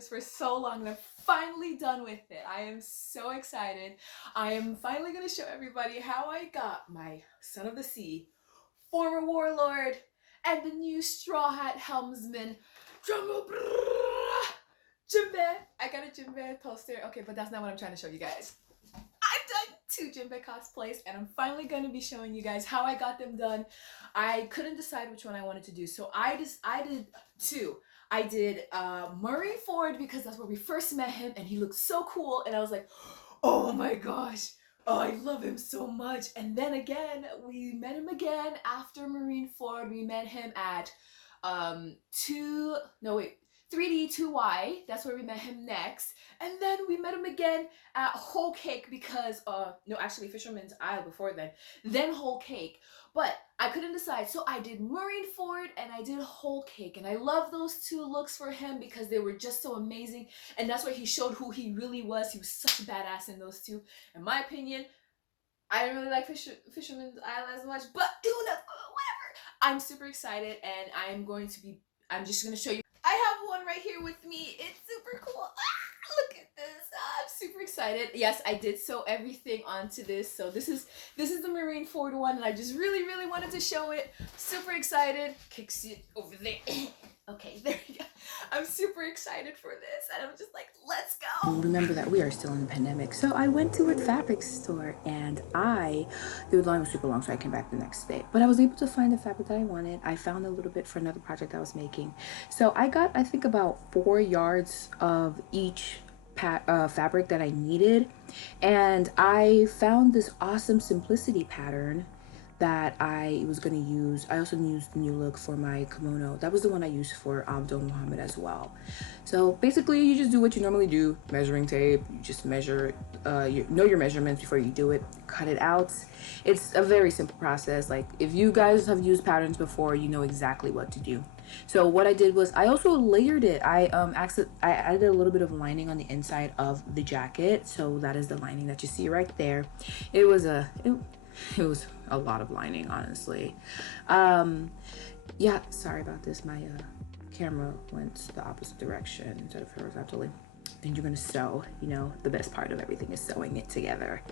this for so long and I'm finally done with it. I am so excited. I am finally going to show everybody how I got my Son of the Sea, former warlord, and the new Straw Hat helmsman, drumroll, Jinbei. I got a Jinbei poster. Okay, but that's not what I'm trying to show you guys. I've done 2 Jinbei cosplays and I'm finally going to be showing you guys how I got them done. I couldn't decide which one I wanted to do, so I did 2. I did MarineFord because that's where we first met him and he looked so cool and I was like, oh my gosh, oh, I love him so much. And then again, we met him again after MarineFord. We met him at 3D 2Y. That's where we met him next. And then we met him again at Whole Cake because no, actually Fisherman's Isle before then Whole Cake. But I couldn't decide, so I did MarineFord and I did Whole Cake, and I love those 2 looks for him because they were just so amazing, and that's where he showed who he really was. He was such a badass in those 2. In my opinion, I didn't really like Fisherman's Isle as much, but whatever. I'm super excited, and I'm just gonna show you. I have one right here with me. It's super cool. Look at this. I'm super excited. Yes, I did sew everything onto this. So this is the MarineFord one, and I just really wanted to show it. Super excited. Kicks it over there. Okay, there you go. I'm super excited for this, and I'm just like, let's go. Remember that we are still in the pandemic, so I went to a fabric store and the line was super long, so I came back the next day. But I was able to find the fabric that I wanted. I found a little bit for another project I was making. So I got, I think, about 4 yards of each fabric that I needed, and I found this awesome simplicity pattern that I was going to use. I also used the new look for my kimono. That was the one I used for Abdul Muhammad as well. So basically you just do what you normally do, measuring tape. You just measure, you know your measurements before you do it, cut it out. It's a very simple process. Like, if you guys have used patterns before, you know exactly what to do. So what I did was I also layered it. I added a little bit of lining on the inside of the jacket. So that is the lining that you see right there. It was a lot of lining, honestly. Yeah, sorry about this. My camera went the opposite direction instead of horizontally. Then you're gonna sew. You know, the best part of everything is sewing it together.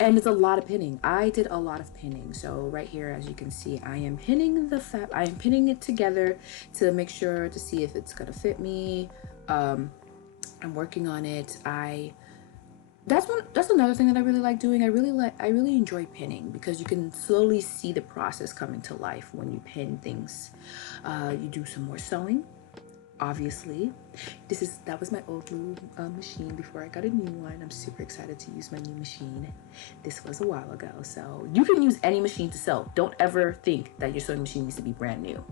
And it's a lot of pinning. I did a lot of pinning. So right here, as you can see, I am pinning I am pinning it together to make sure to see if it's gonna fit me. I'm working on it. That's another thing that I really like doing. I really enjoy pinning because you can slowly see the process coming to life when you pin things. You do some more sewing, obviously. That was my old glue machine before I got a new one. I'm super excited to use my new machine. This was a while ago, so you can use any machine to sew. Don't ever think that your sewing machine needs to be brand new.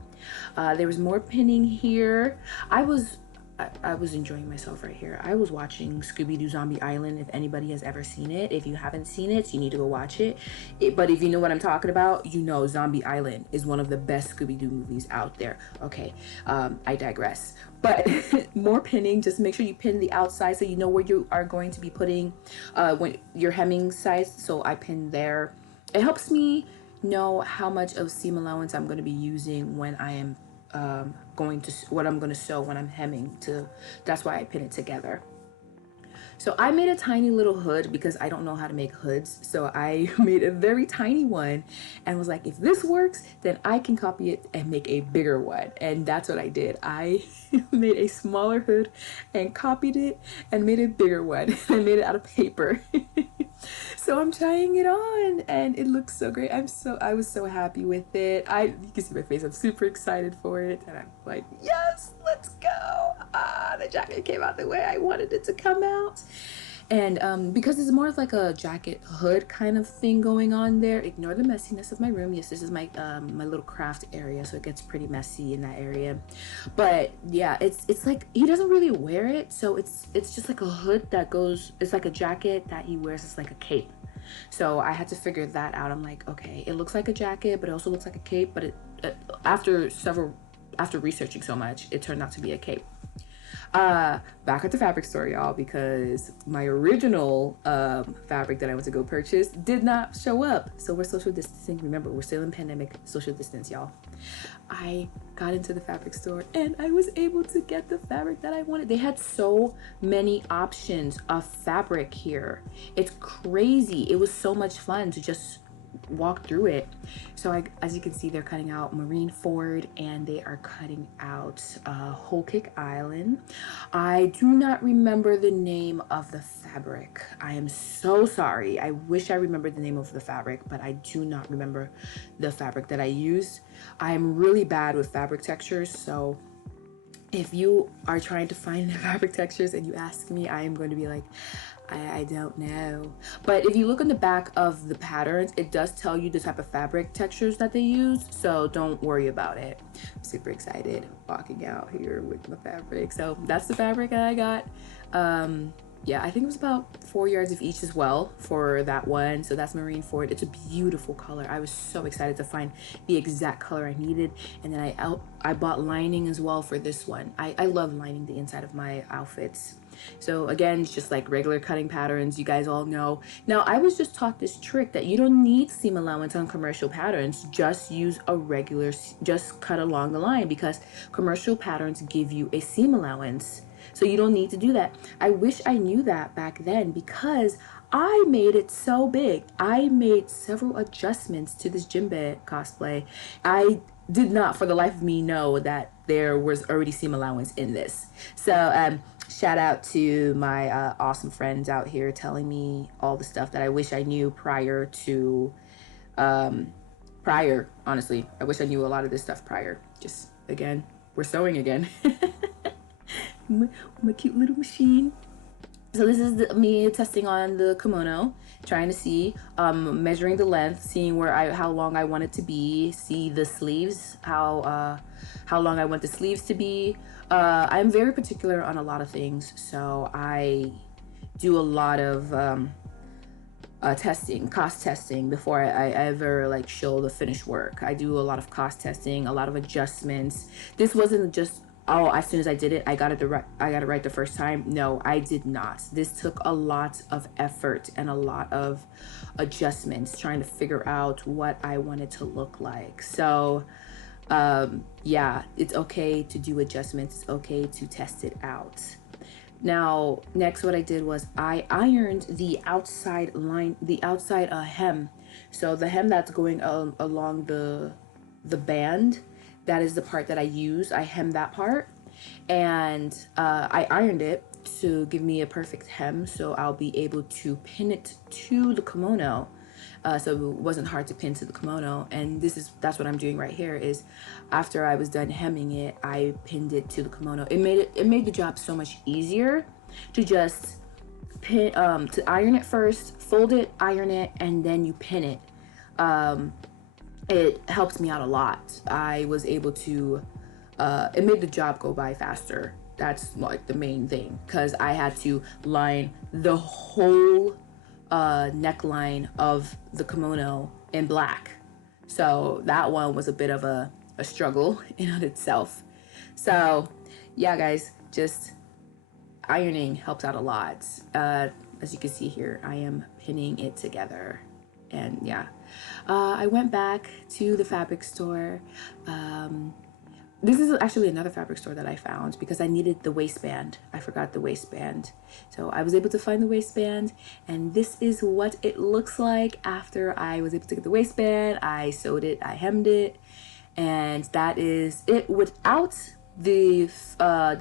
There was more pinning here. I was enjoying myself right here. I was watching Scooby-Doo Zombie Island, if anybody has ever seen it. If you haven't seen it, you need to go watch it. But if you know what I'm talking about, you know Zombie Island is one of the best Scooby-Doo movies out there. Okay, I digress. But more pinning, just make sure you pin the outside so you know where you are going to be putting when your hemming size. So I pinned there. It helps me know how much of seam allowance I'm going to be using when I am what I'm going to sew when I'm hemming. That's why I pin it together. So I made a tiny little hood because I don't know how to make hoods. So I made a very tiny one and was like, if this works, then I can copy it and make a bigger one. And that's what I did. I made a smaller hood and copied it and made a bigger one. I made it out of paper. So I'm trying it on and it looks so great. I was so happy with it. You can see my face. I'm super excited for it. And I'm like, yes, let's go. The jacket came out the way I wanted it to come out. And because it's more of like a jacket hood kind of thing going on there, ignore the messiness of my room. Yes, this is my my little craft area, so it gets pretty messy in that area. But yeah, it's like he doesn't really wear it, so it's just like a hood that goes. It's like a jacket that he wears. It's like a cape. So I had to figure that out. I'm like, okay, it looks like a jacket, but it also looks like a cape. But after researching so much, it turned out to be a cape. Back at the fabric store, y'all, because my original fabric that I went to go purchase did not show up. So we're social distancing. Remember, we're still in pandemic social distance, y'all. I got into the fabric store and I was able to get the fabric that I wanted. They had so many options of fabric here. It's crazy. It was so much fun to just walk through it. So as you can see, they're cutting out MarineFord and they are cutting out Whole Cake Island. I do not remember the name of the fabric. I am so sorry. I wish I remembered the name of the fabric, but I do not remember the fabric that I used. I'm really bad with fabric textures, so if you are trying to find fabric textures and you ask me, I am going to be like, I don't know. But if you look on the back of the patterns, it does tell you the type of fabric textures that they use, so don't worry about it. I'm super excited walking out here with my fabric. So that's the fabric that I got. Yeah, I think it was about 4 yards of each as well for that one. So that's MarineFord. It's a beautiful color. I was so excited to find the exact color I needed. And then I bought lining as well for this one. I love lining the inside of my outfits. So again, it's just like regular cutting patterns, you guys all know. Now, I was just taught this trick that you don't need seam allowance on commercial patterns. Just use a regular, just cut along the line, because commercial patterns give you a seam allowance. So you don't need to do that. I wish I knew that back then, because I made it so big. I made several adjustments to this Jinbei cosplay. I did not for the life of me know that there was already seam allowance in this. So shout out to my awesome friends out here telling me all the stuff that I wish I knew prior, honestly. I wish I knew a lot of this stuff prior. Just, again, we're sewing again. my cute little machine. So this is me testing on the kimono, trying to see, measuring the length, seeing how long I want it to be, see the sleeves, how long I want the sleeves to be. I'm very particular on a lot of things, so I do a lot of cost testing before I ever like show the finished work. I do a lot of cost testing, a lot of adjustments. This wasn't just, oh, as soon as I did it, I got it right the first time. No, I did not. This took a lot of effort and a lot of adjustments, trying to figure out what I wanted to look like. So yeah, it's okay to do adjustments. It's okay to test it out. Now, next what I did was I ironed the outside line, the outside hem. So the hem that's going along the band, that is the part that I use. I hemmed that part, and I ironed it to give me a perfect hem, so I'll be able to pin it to the kimono. So it wasn't hard to pin to the kimono. And that's what I'm doing right here, is after I was done hemming it, I pinned it to the kimono. It made the job so much easier to just pin, to iron it first, fold it, iron it, and then you pin it. It helped me out a lot. I was able to, it made the job go by faster. That's like the main thing, because I had to line the whole neckline of the kimono in black. So that one was a bit of a struggle in and itself. So yeah, guys, just ironing helps out a lot. As you can see here, I am pinning it together. And yeah, I went back to the fabric store. This is actually another fabric store that I found because I needed the waistband. I forgot the waistband. So I was able to find the waistband, and this is what it looks like after I was able to get the waistband. I sewed it, I hemmed it, and that is it without the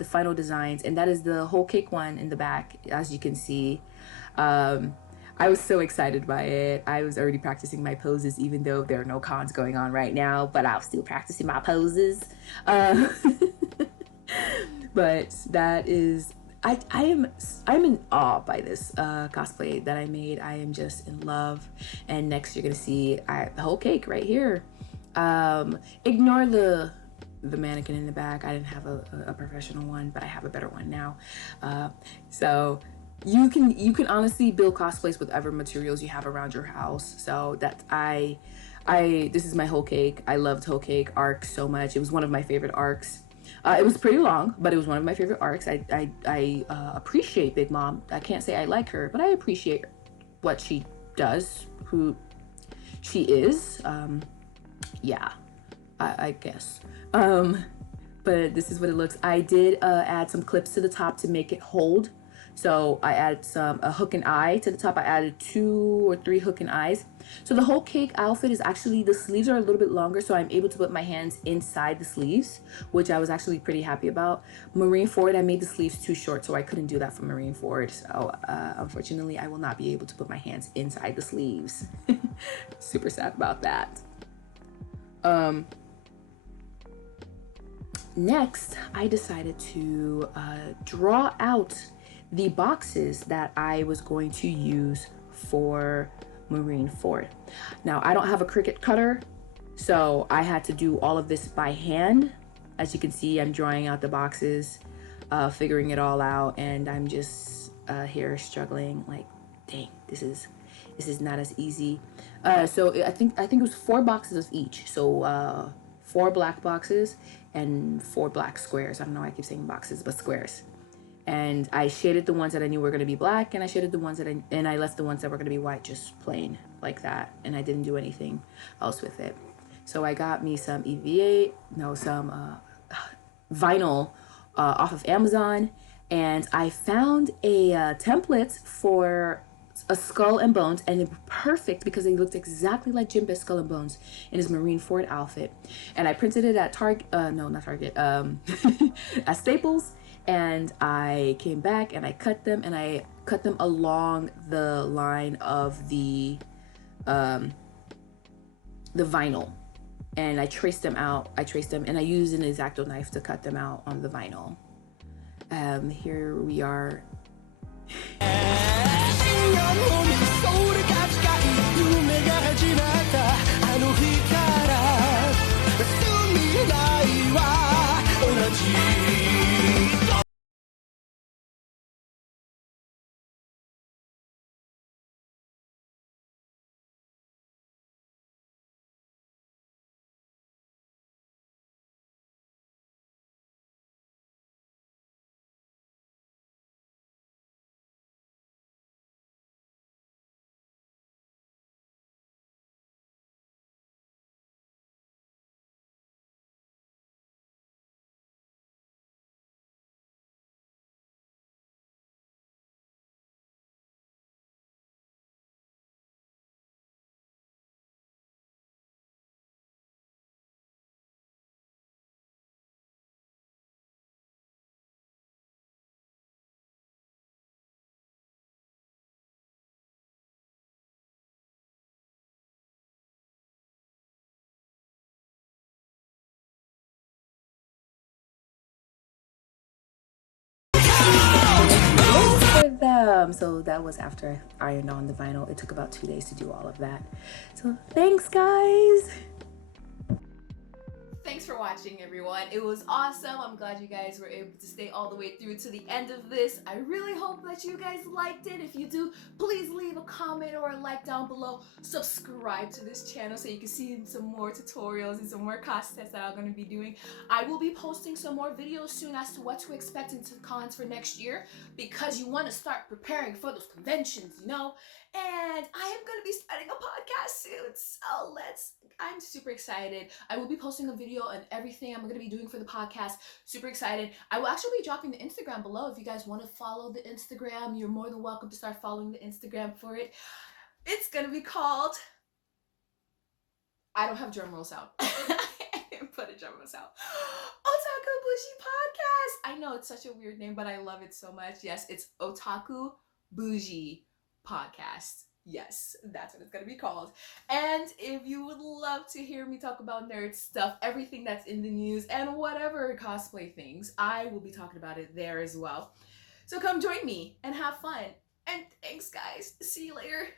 final designs. And that is the whole cake one in the back, as you can see. I was so excited by it. I was already practicing my poses, even though there are no cons going on right now, but I'm still practicing my poses. But that is, I'm in awe by this cosplay that I made. I am just in love. And next you're gonna see the whole cake right here. Ignore the mannequin in the back. I didn't have a professional one, but I have a better one now. So you can honestly build cosplays with whatever materials you have around your house. So that this is my whole cake. I loved whole cake arc so much. It was one of my favorite arcs. It was pretty long, but it was one of my favorite arcs. I appreciate Big Mom. I can't say I like her, but I appreciate what she does, who she is. Yeah, I guess. But this is what it looks. I did add some clips to the top to make it hold. So I added a hook and eye to the top. I added 2 or 3 hook and eyes. So the whole cake outfit is actually, the sleeves are a little bit longer, so I'm able to put my hands inside the sleeves, which I was actually pretty happy about. MarineFord, I made the sleeves too short, so I couldn't do that for MarineFord. So unfortunately, I will not be able to put my hands inside the sleeves. Super sad about that. Next, I decided to draw out the boxes that I was going to use for MarineFord. Now, I don't have a Cricut cutter, so I had to do all of this by hand. As you can see, I'm drawing out the boxes, figuring it all out, and I'm just here struggling. Like, dang, this is not as easy. So I think it was 4 boxes of each. So 4 black boxes and 4 black squares. I don't know why I keep saying boxes, but squares. And I shaded the ones that I knew were going to be black, and I shaded the ones that I left the ones that were going to be white just plain like that, and I didn't do anything else with it. So I got me some some vinyl off of Amazon, and I found a template for a skull and bones, and they were perfect because they looked exactly like Jinbei's skull and bones in his MarineFord outfit. And I printed it at Target, no, not Target, at Staples. And I came back and I cut them along the line of the vinyl, and I traced them out. And I used an X-Acto knife to cut them out on the vinyl. Here we are. For them. So that was after I ironed on the vinyl. It took about 2 days to do all of that. So thanks, guys. Thanks for watching, everyone. It was awesome. I'm glad you guys were able to stay all the way through to the end of this. I really hope that you guys liked it. If you do, please leave a comment or a like down below. Subscribe to this channel so you can see some more tutorials and some more cost tests that I'm going to be doing. I will be posting some more videos soon as to what to expect into cons for next year, because you want to start preparing for those conventions, you know? And I am going to be starting a podcast soon, so I'm super excited. I will be posting a video on everything I'm going to be doing for the podcast. Super excited. I will actually be dropping the Instagram below. If you guys want to follow the Instagram, you're more than welcome to start following the Instagram for it. It's going to be called... I don't have drum roll sound. I didn't put a drum roll sound. Otaku Bougie Podcast. I know it's such a weird name, but I love it so much. Yes, it's Otaku Bougie Podcast. Yes, that's what it's gonna be called. And if you would love to hear me talk about nerd stuff, everything that's in the news, and whatever cosplay things, I will be talking about it there as well. So come join me and have fun. And thanks, guys. See you later.